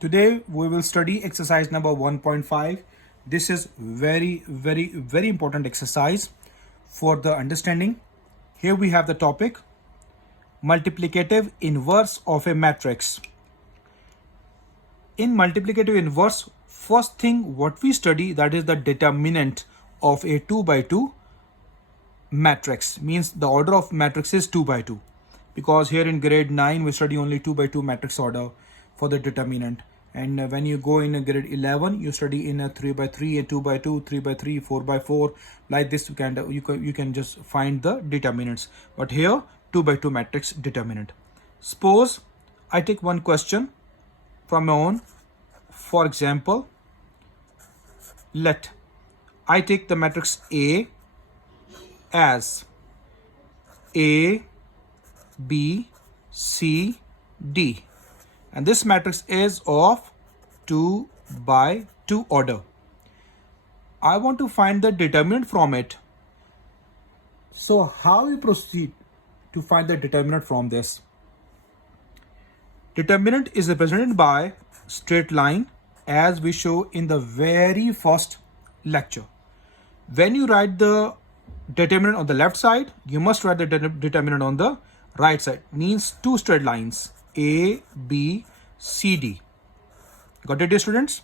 Today we will study exercise number 1.5. This is very important exercise for the understanding. Here we have the topic multiplicative inverse of a matrix. In multiplicative inverse, first thing what we study, that is the determinant of a 2 by 2 matrix, means the order of matrix is 2 by 2, because here in grade 9 we study only 2 by 2 matrix order for the determinant, and when you go in grade 11 you study in a 3 by 3, a 2 by 2, 3 by 3, 4 by 4, like this. You can just find the determinants, but here 2 by 2 matrix determinant. Suppose I take one question from my own. For example, let I take the matrix A as A, B, C, D, and this matrix is of 2 by 2 order. I want to find the determinant from it. So how we proceed to find the determinant from this? Determinant is represented by straight line, as we show in the very first lecture. When you write the determinant on the left side, you must write the determinant on the right side, means two straight lines, A, B, C, D. Got it, dear students?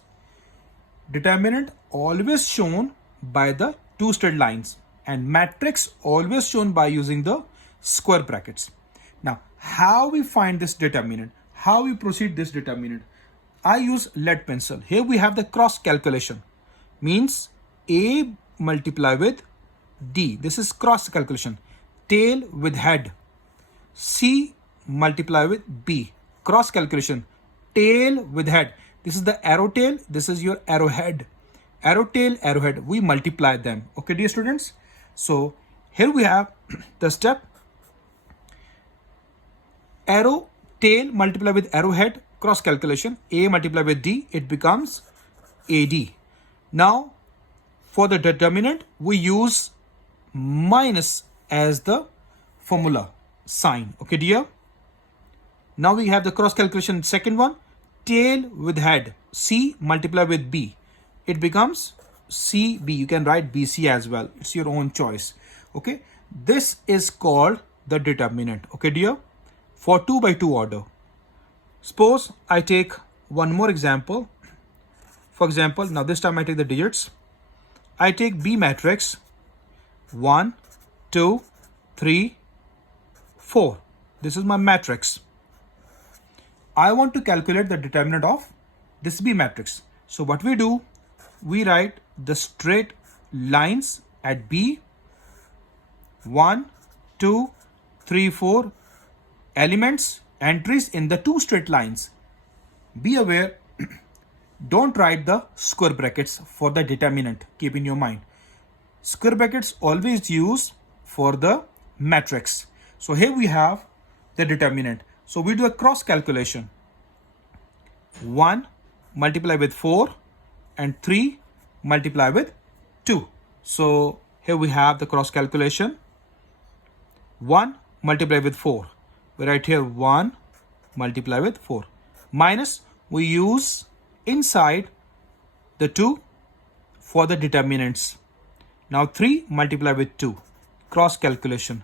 Determinant always shown by the two straight lines, and matrix always shown by using the square brackets. Now, how we find this determinant? How we proceed this determinant? I use lead pencil. Here we have the cross calculation, means A multiply with D. This is cross calculation. Tail with head. C multiply with B. Cross calculation. Tail with head. This is the arrow tail. This is your arrowhead. Arrow tail, arrowhead. We multiply them. Okay, dear students. So here we have the step. Arrow tail multiply with arrowhead. Cross calculation. A multiply with D. It becomes AD. Now for the determinant, we use minus as the formula sign. Okay, dear. Now we have the cross calculation. Second one, tail with head. C multiply with B. It becomes CB. You can write BC as well. It's your own choice. Okay. This is called the determinant. Okay, dear. For 2 by 2 order. Suppose I take one more example. For example, now this time I take the digits. I take B matrix 1, 2, 3, 4. This is my matrix. I want to calculate the determinant of this B matrix. So what we do, we write the straight lines at B, 1, 2, 3, 4 elements, entries in the two straight lines. Be aware, don't write the square brackets for the determinant. Keep in your mind. Square brackets always used for the matrix. So here we have the determinant. So we do a cross calculation. 1 multiply with 4 and 3 multiply with 2. So here we have the cross calculation. 1 multiply with 4. We write here 1 multiply with 4. Minus, we use inside the 2 for the determinants. Now 3 multiply with 2. Cross calculation.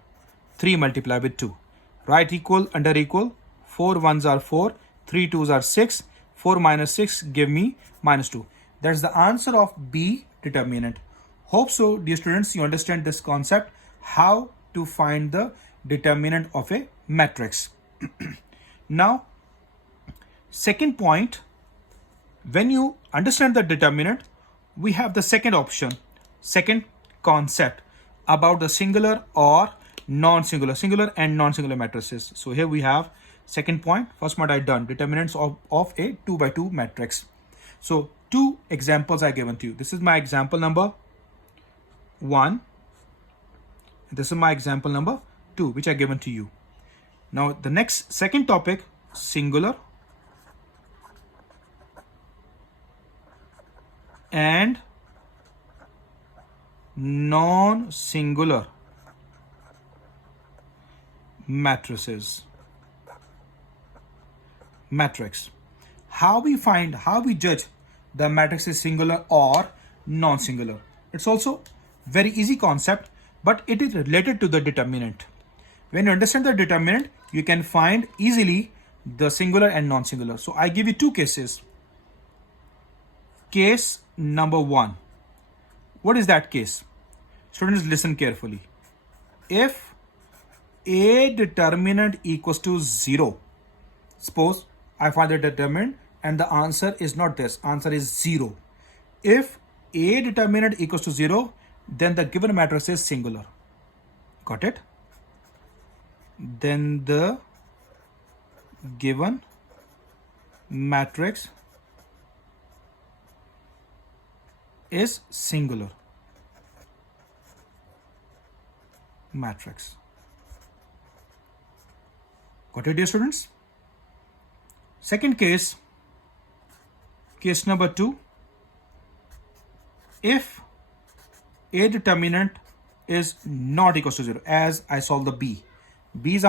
3 multiply with 2. Write equal under equal. 4 ones are 4. 3 twos are 6. 4 minus 6 give me minus 2. That's the answer of B determinant. Hope so, dear students, you understand this concept, how to find the determinant of a matrix. Now, second point, when you understand the determinant, we have the second option, second concept about the singular or non-singular, singular and non-singular matrices. So here we have second point. First point I done, determinants of a 2 by 2 matrix. So two examples I given to you. This is my example number 1. This is my example number 2, which I given to you. Now the next second topic, singular and non-singular matrices. Matrix. how we judge the matrix is singular or non-singular. It's also very easy concept, but it is related to the determinant. When you understand the determinant, you can find easily the singular and non-singular. So I give you two cases. Case number one. What is that case? Students, listen carefully. If a determinant equals to 0, suppose I find the determinant and the answer is not this, answer is 0. If a determinant equals to 0, then the given matrix is singular. Got it? Then the given matrix is singular matrix. Got it, dear students? Second case, case number 2. If a determinant is not equals to 0, as I solve the B. B's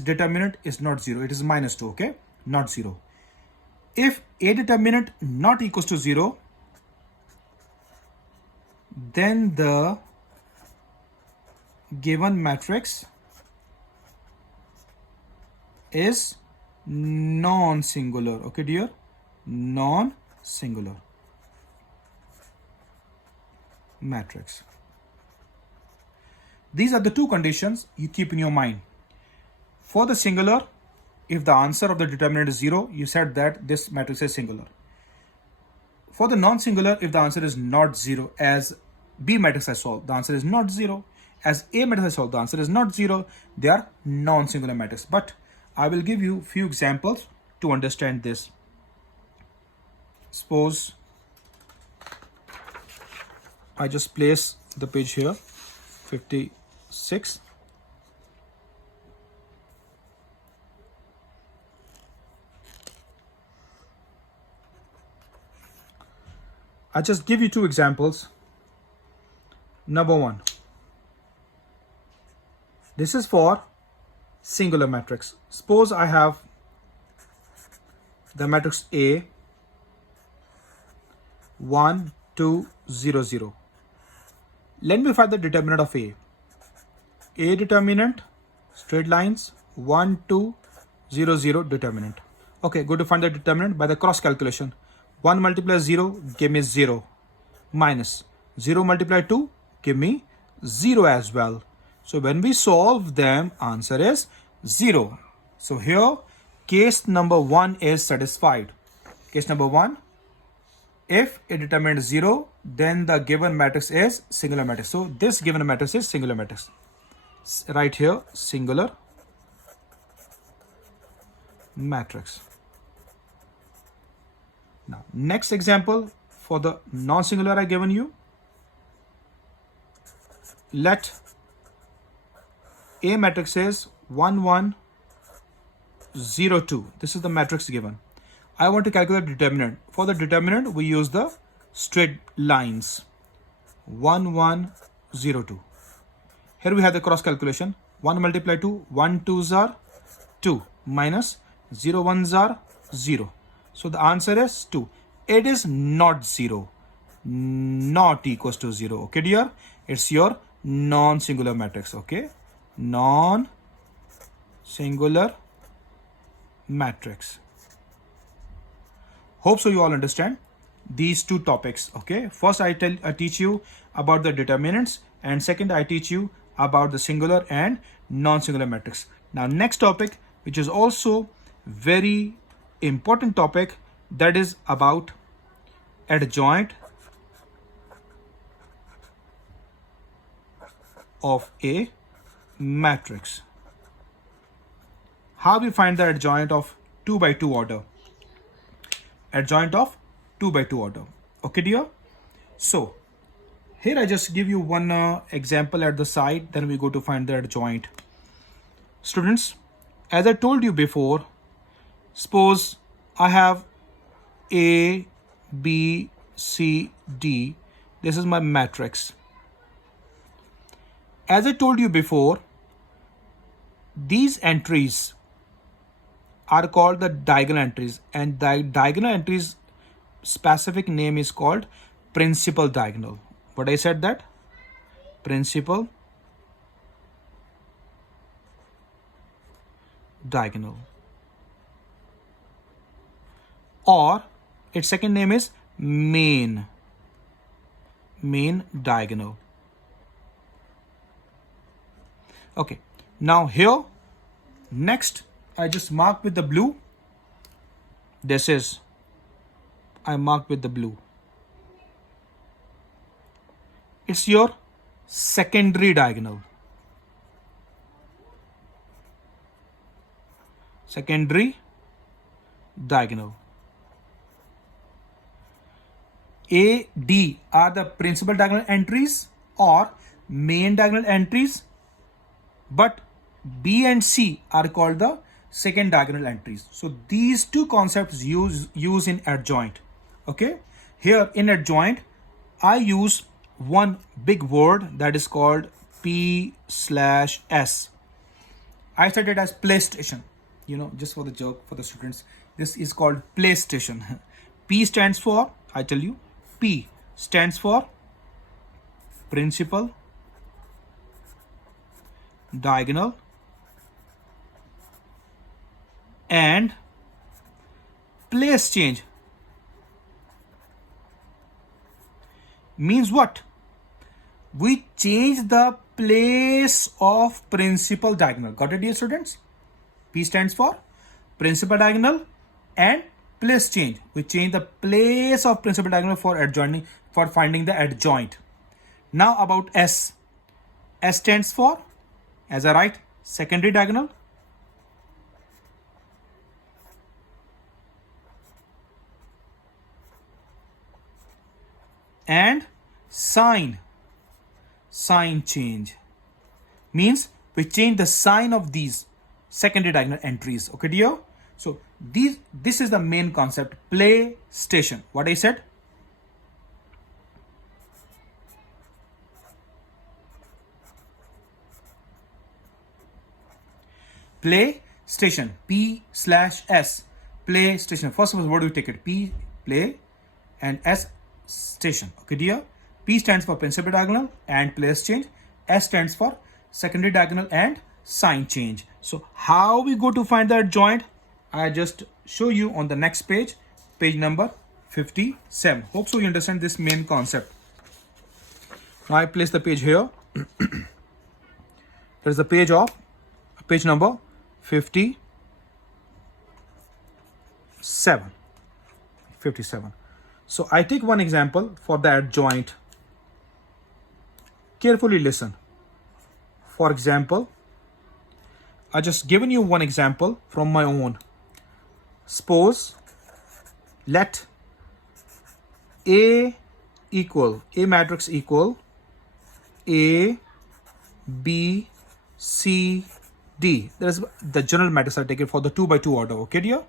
determinant is not 0, it is -2, okay? Not 0. If a determinant not equals to 0, then the given matrix is non-singular. Okay, dear? Non-singular matrix. These are the two conditions you keep in your mind. For the singular, if the answer of the determinant is 0, you said that this matrix is singular. For the non-singular, if the answer is not 0, as B matrix I solved, the answer is not 0. As A matrix I solved, the answer is not 0. They are non-singular matrix. But I will give you few examples to understand this. Suppose I just place the page here, 56. I just give you two examples. Number 1. This is for singular matrix. Suppose I have the matrix A 1 2 0 0. Let me find the determinant of A. A determinant, straight lines, 1 2 0 0 determinant. Okay, go to find the determinant by the cross calculation. 1 multiplied 0 give me 0, minus 0 multiplied 2 give me 0 as well. So when we solve them, answer is 0. So here case number 1 is satisfied. Case number 1, if a determinant is 0, then the given matrix is singular matrix. So this given matrix is singular matrix. Right here, singular matrix. Now next example for the non-singular I given you. Let A matrix is 1 1 0 2. This is the matrix given. I want to calculate determinant. For the determinant, we use the straight lines. 1 1 0 2. Here we have the cross calculation. 1 multiplied 2, 1 2s are 2, minus 0 1s are 0. So the answer is 2. It is not 0. Not equals to 0. Okay, dear? It's your non-singular matrix. Okay? Non-singular matrix. Hope so you all understand these two topics. Okay, first I teach you about the determinants, and second I teach you about the singular and non-singular matrix. Now next topic, which is also very important topic, that is about adjoint of a matrix. How we find the adjoint of 2 by 2 order? Adjoint of 2 by 2 order. Okay, dear? So here I just give you one example at the side, then we go to find the adjoint. Students, as I told you before, suppose I have A, B, C, D. This is my matrix. As I told you before, these entries are called the diagonal entries, and the diagonal entries specific name is called principal diagonal. What I said, that principal diagonal, or its second name is main diagonal. Okay, now here next I just mark with the blue. This is, I mark with the blue. It's your secondary diagonal. Secondary diagonal. A, D are the principal diagonal entries or main diagonal entries, but B and C are called the second diagonal entries. So these two concepts use in adjoint. Okay, here in adjoint I use one big word that is called P/S. I said it as PlayStation, just for the joke for the students. This is called PlayStation. P stands for, I tell you, P stands for principal diagonal and place change. Means what? We change the place of principal diagonal. Got it, dear students? P stands for principal diagonal and place change. We change the place of principal diagonal for finding the adjoint. Now about S. S stands for, as I write, secondary diagonal and sign change. Means we change the sign of these secondary diagonal entries. Okay, dear? So this is the main concept, PlayStation. What I said? PlayStation. P/S. PlayStation. First of all, what do we take it? P, play, and S, station. Okay, dear? P stands for principal diagonal and place change. S stands for secondary diagonal and sign change. So how we go to find the adjoint? I just show you on the next page, page number 57. Hope so you understand this main concept. Now I place the page here. There's the page number 57. So I take one example for the adjoint. Carefully listen. For example, I just given you one example from my own. Suppose let A matrix equal A, B, C, D. There is the general matrix I take it for the 2 by 2 order. Okay, dear?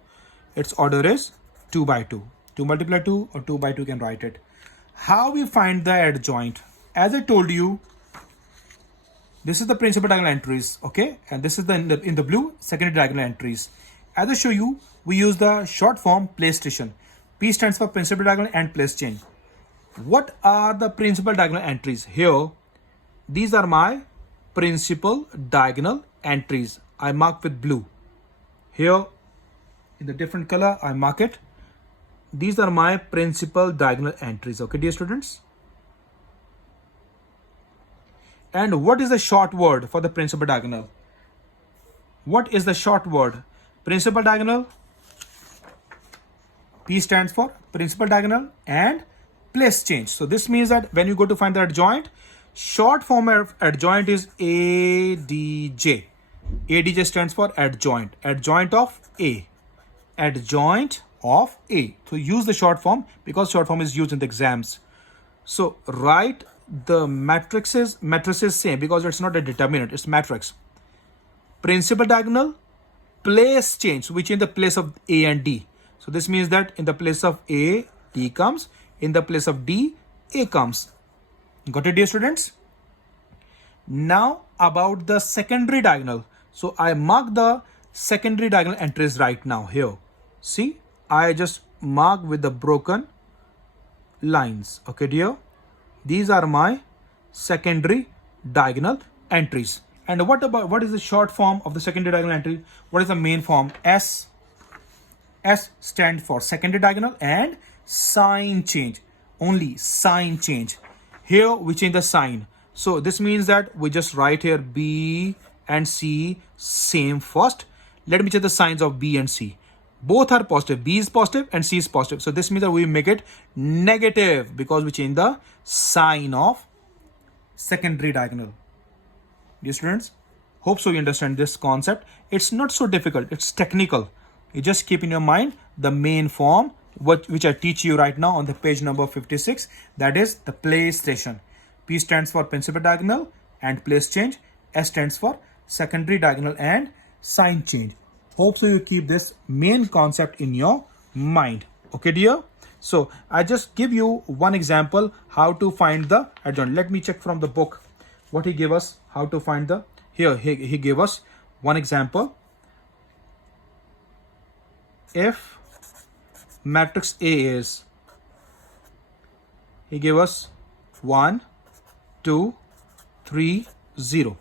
Its order is 2 by 2. 2 multiply 2 or 2 by 2 can write it. How we find the adjoint? As I told you, this is the principal diagonal entries, okay? And this is in the blue, secondary diagonal entries. As I show you, we use the short form PlayStation. P stands for principal diagonal and place change. What are the principal diagonal entries? Here, these are my principal diagonal entries. I mark with blue. Here, in the different color, I mark it. These are my principal diagonal entries. Okay, dear students? And what is the short word for the principal diagonal? What is the short word? Principal diagonal. P stands for principal diagonal and place change. So this means that when you go to find the adjoint, short form of adjoint is ADJ. ADJ stands for adjoint. Adjoint of A. Adjoint of A. So use the short form because short form is used in the exams. So write the matrices same because it's not a determinant, it's matrix. Principal diagonal, place change. So we change the place of A and D. So this means that in the place of A, D comes. In the place of D, A comes. Got it, dear students? Now about the secondary diagonal. So I mark the secondary diagonal entries right now here. See, I just mark with the broken lines. Okay, dear. These are my secondary diagonal entries. And what is the short form of the secondary diagonal entry? What is the main form? S. S stands for secondary diagonal and sign change. Only sign change. Here we change the sign. So this means that we just write here B and C same first. Let me check the signs of B and C. Both are positive. B is positive and C is positive. So this means that we make it negative because we change the sign of secondary diagonal. Dear students, hope so you understand this concept. It's not so difficult. It's technical. You just keep in your mind the main form which I teach you right now on the page number 56. That is the place station. P stands for principal diagonal and place change. S stands for secondary diagonal and sign change. Hope so you keep this main concept in your mind. Okay, dear? So I just give you one example how to find the adjoint. Let me check from the book what he gave us, how to find the, here he gave us one example. If matrix A is, he gave us 1, 2, 3, 0.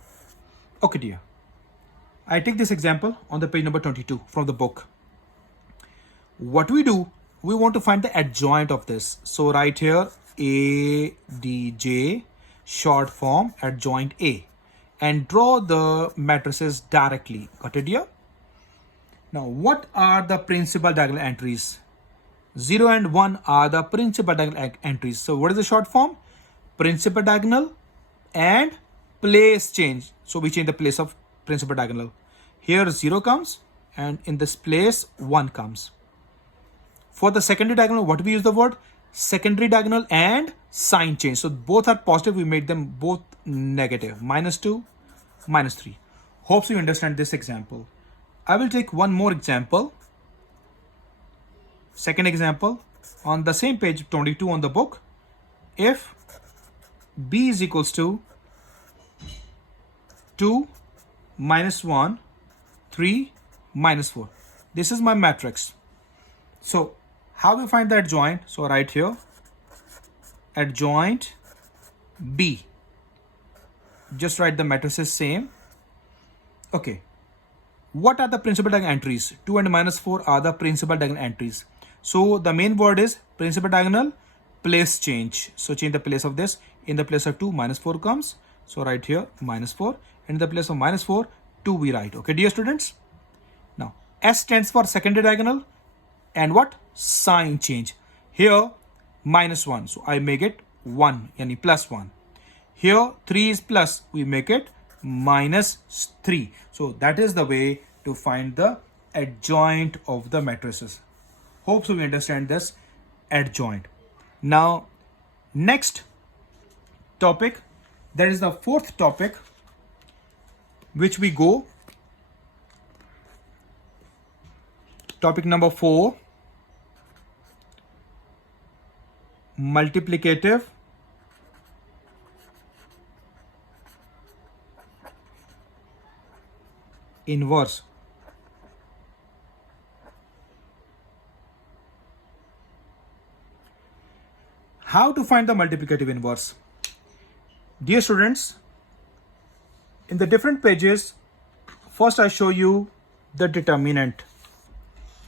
Okay, dear. I take this example on the page number 22 from the book. What we do, we want to find the adjoint of this. So right here, ADJ, short form, adjoint A. And draw the matrices directly. Got it, dear? Now, what are the principal diagonal entries? 0 and 1 are the principal diagonal entries. So what is the short form? Principal diagonal and place change. So we change the place of principal diagonal. Here 0 comes and in this place 1 comes. For the secondary diagonal, what we use the word? Secondary diagonal and sign change. So both are positive. We made them both negative. -2, -3. Hope so you understand this example. I will take one more example. Second example on the same page 22 on the book. If B is equals to 2, -1, 3, -4. This is my matrix. So how we find the adjoint? So right here, adjoint B. Just write the matrices same. Okay. What are the principal diagonal entries? 2 and -4 are the principal diagonal entries. So the main word is principal diagonal, place change. So change the place of this. In the place of 2, -4 comes. So right here, -4. And in the place of -4, 2 we write. Okay, dear students? Now, S stands for secondary diagonal. And what? Sign change. Here, -1. So I make it 1, yani +1. Here, 3 is plus. We make it -3. So that is the way to find the adjoint of the matrices. Hope so we understand this adjoint. Now, next topic, that is the fourth topic, which we go. Topic number 4, multiplicative inverse. How to find the multiplicative inverse? Dear students, in the different pages, first I show you the determinant.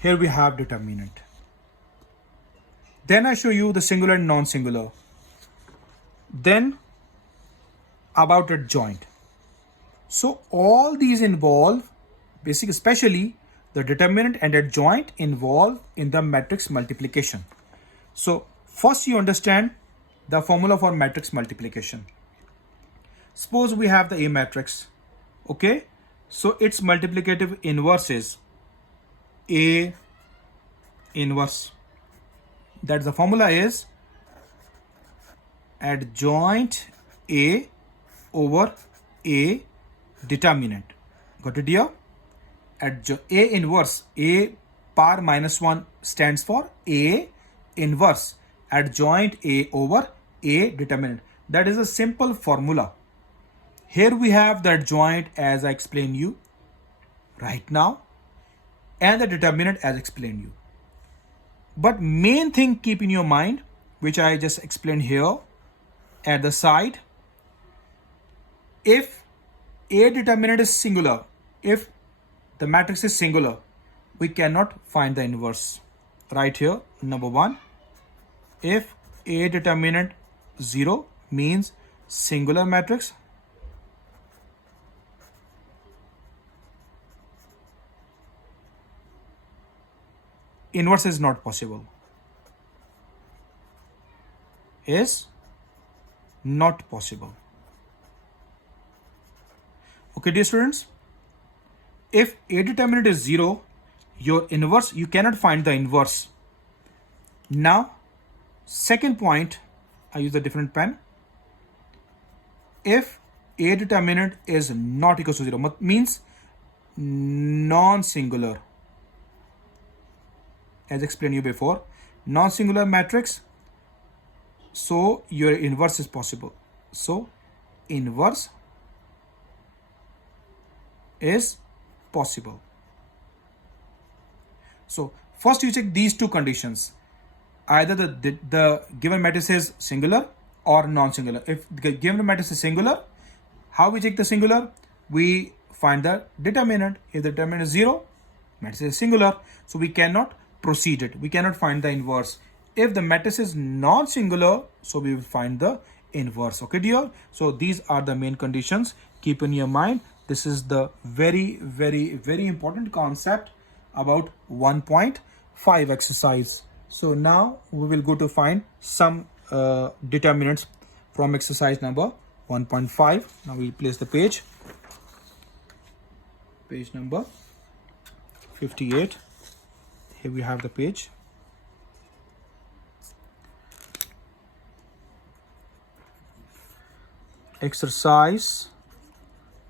Here we have determinant. Then I show you the singular and non-singular. Then about adjoint. So all these involve, basically, especially the determinant and adjoint involve in the matrix multiplication. So first you understand the formula for matrix multiplication. Suppose we have the A matrix. Okay. So its multiplicative inverse is A inverse. That the formula is adjoint A over A determinant. Got it here? A inverse, A power -1 stands for A inverse. Adjoint A over A determinant. That is a simple formula. Here we have the adjoint as I explained you right now. and the determinant as explained you. But main thing keep in your mind, which I just explained here at the side, if A determinant is singular, if the matrix is singular, we cannot find the inverse. Right here, number one, if A determinant 0 means singular matrix, inverse is not possible. Is not possible. Okay, dear students, if A determinant is 0, your inverse, you cannot find the inverse. Now, second point, I use a different pen. If A determinant is not equal to 0, means non-singular. As explained you before, non-singular matrix, so your inverse is possible. So inverse is possible. So first you check these two conditions. Either the given matrix is singular or non-singular. If the given matrix is singular, how we check the singular? We find the determinant. If the determinant is 0, matrix is singular, so we cannot proceed it. We cannot find the inverse. If the matrix is non-singular, so we will find the inverse. Okay, dear? So these are the main conditions. Keep in your mind. This is the very, very, very important concept about 1.5 exercise. So now we will go to find some determinants from exercise number 1.5. Now we place the page number 58. Here we have the page. Exercise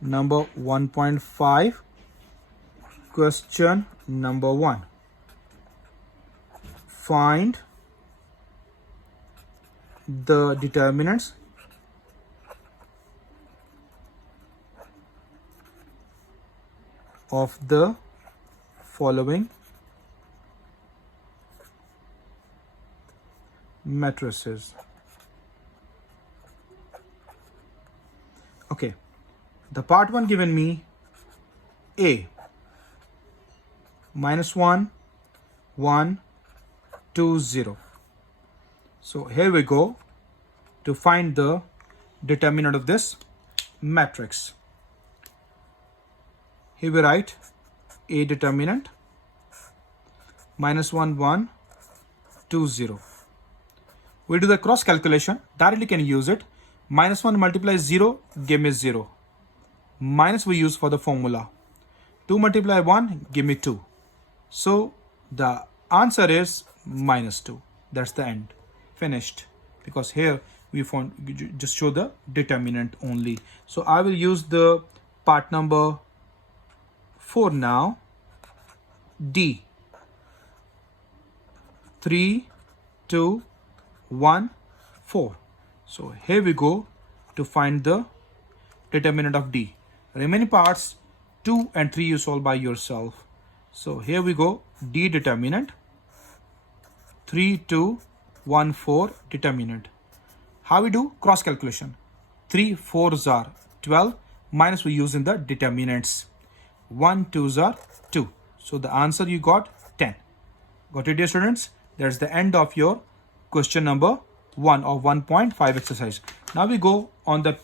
number 1.5, question number 1. Find the determinants of the following matrices. Okay, the part 1 given me A -1 1 2 0. So here we go to find the determinant of this matrix. Here we write A determinant -1 1 2 0. We do the cross calculation. Directly can use it. -1 multiplies 0, give me 0. Minus we use for the formula. 2 multiply 1, give me 2. So the answer is -2. That's the end. Finished. Because here we found, just show the determinant only. So I will use the part number 4 now. D. 3, 2, 1, 4. So here we go to find the determinant of D. Remaining parts 2 and 3 you solve by yourself. So here we go, D determinant, 3, 2, 1, 4 determinant. How we do? Cross calculation. 3 4s are 12, minus we use in the determinants. 1 2s are 2. So the answer you got 10. Got it, dear students? That's the end of your question number 1 of 1.5 exercise. Now we go on the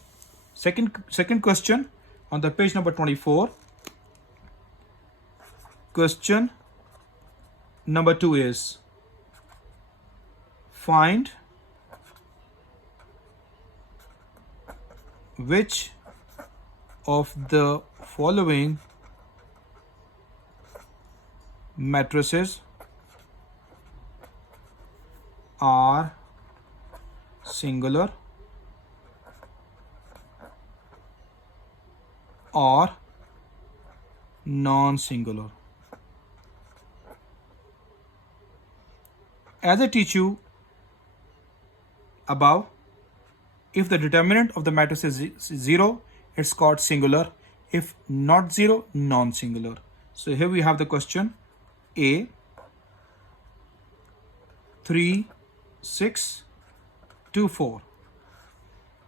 second question on the page number 24. Question number 2 is find which of the following matrices are singular or non-singular. As I teach you above, if the determinant of the matrix is 0, it's called singular. If not 0, non-singular. So here we have the question A 3 6 2 4.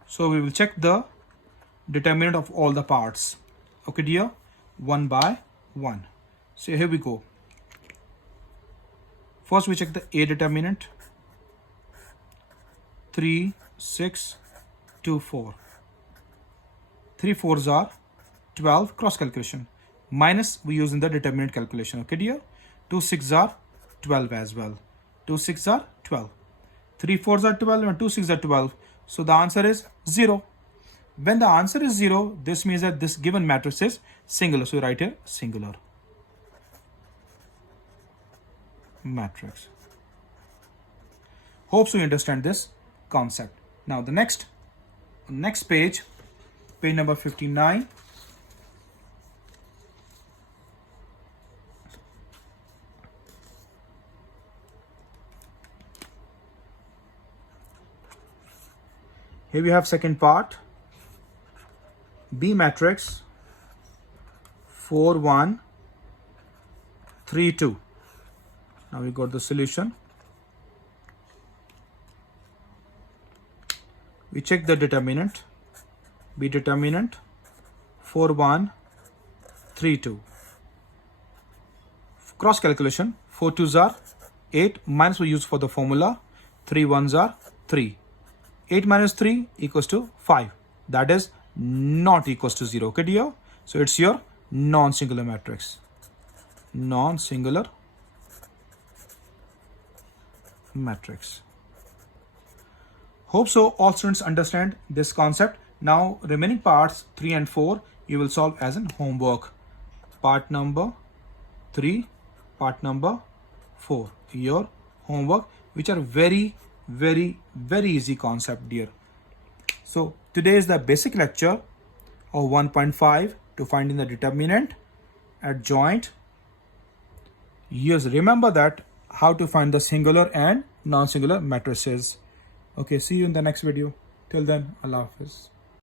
So we will check the determinant of all the parts. Okay dear, one by one. So here we go. First we check the A determinant. 3 6 2 4. 3 4s are 12, cross calculation. Minus we use in the determinant calculation. Okay dear. 2 6s are 12 as well. 2 6s are 12. 3 4s are 12 and 2 6s are 12. So the answer is 0. When the answer is 0, this means that this given matrix is singular. So we write here singular matrix. Hope so you understand this concept. Now the next page, page number 59. Here we have second part, B matrix 4 1 3 2. Now we got the solution. We check the determinant. B determinant 4 1 3 2. Cross calculation, 4 2s are 8, minus we use for the formula, 3 1s are 3. 8 minus 3 equals to 5. That is not equals to 0. Okay dear? So it's your non-singular matrix. Non-singular matrix. Hope so all students understand this concept. Now remaining parts 3 and 4 you will solve as in homework. Part number 3, part number 4. Your homework, which are very easy concept dear. So today is the basic lecture of 1.5 to finding the determinant, adjoint. Yes, remember that how to find the singular and non-singular matrices. Okay, see you in the next video. Till then, Allah Hafiz.